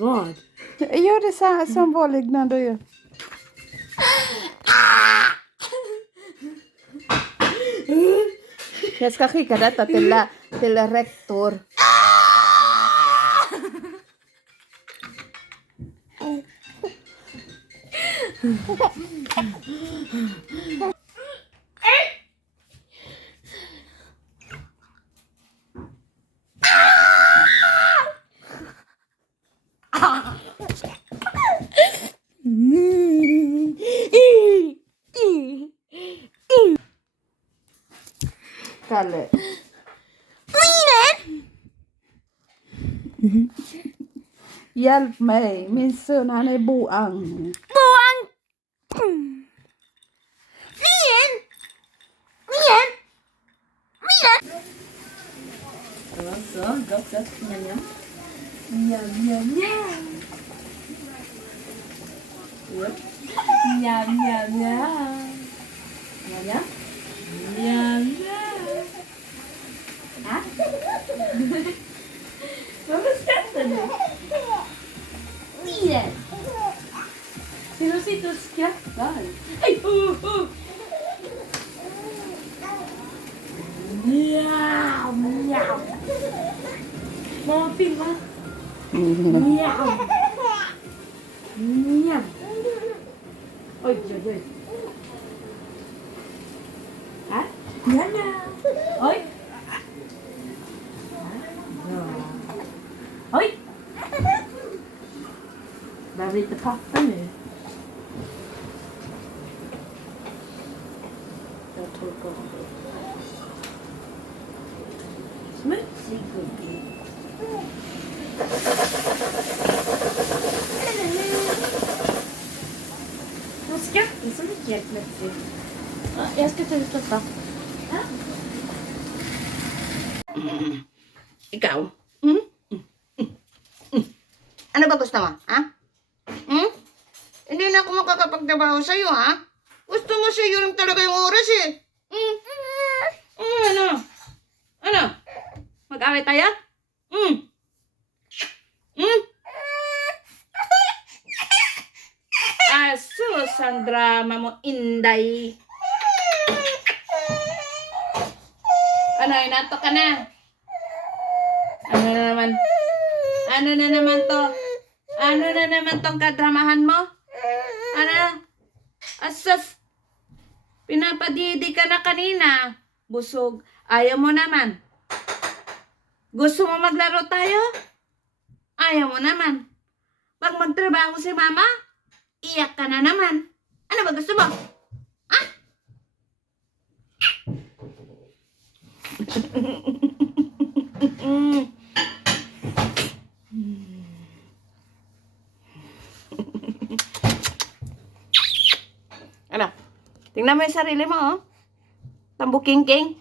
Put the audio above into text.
Vad? Gör det som vanligt du gör. Jag ska skicka detta till rektor. Kalle. Hjälp mig, min son han är boang. Buang! Mien! Mien! Mien! Ja, så. Gott, gott. Njam, njam. Njam, njam, njam. Japp. Njam, njam, njam. Njam, njam. Njam, njam. Ah. Varför skrattar du? Mien! Ser du sitter och skrattar? Aj, Miau, miau. Mamma filmar. Miau. Miau. Oj, oj, oj. Här. Miau, miau. Oj. Oj. Behöver lite papper nu. Jag torkar av det. Smutsig gubbe. Han skrattar så mycket plötsligt. Ja, jag ska ta ut detta. Ja. Ikaw? Ano ba gusto mo, ha? Hindi na ako makakapagtrabaho sa'yo, ha? Gusto mo sa'yo lang talaga yung oras, eh. Ano? Ano? Mag-away tayo? Asus, ang drama mo, Inday. Ano, inato ka na? Ano na naman? Ano na naman to? Ano na naman tong kadramahan mo? Ano? Asus, pinapadidi ka na kanina. Busog. Ayaw mo naman. Gusto mo maglaro tayo? Ayaw mo naman. Pag magtrabaho si mama, iyak ka na naman. Ano ba gusto mo? Ah? Ano? Tingnan mo yung sarili mo, oh. Tambuking-king.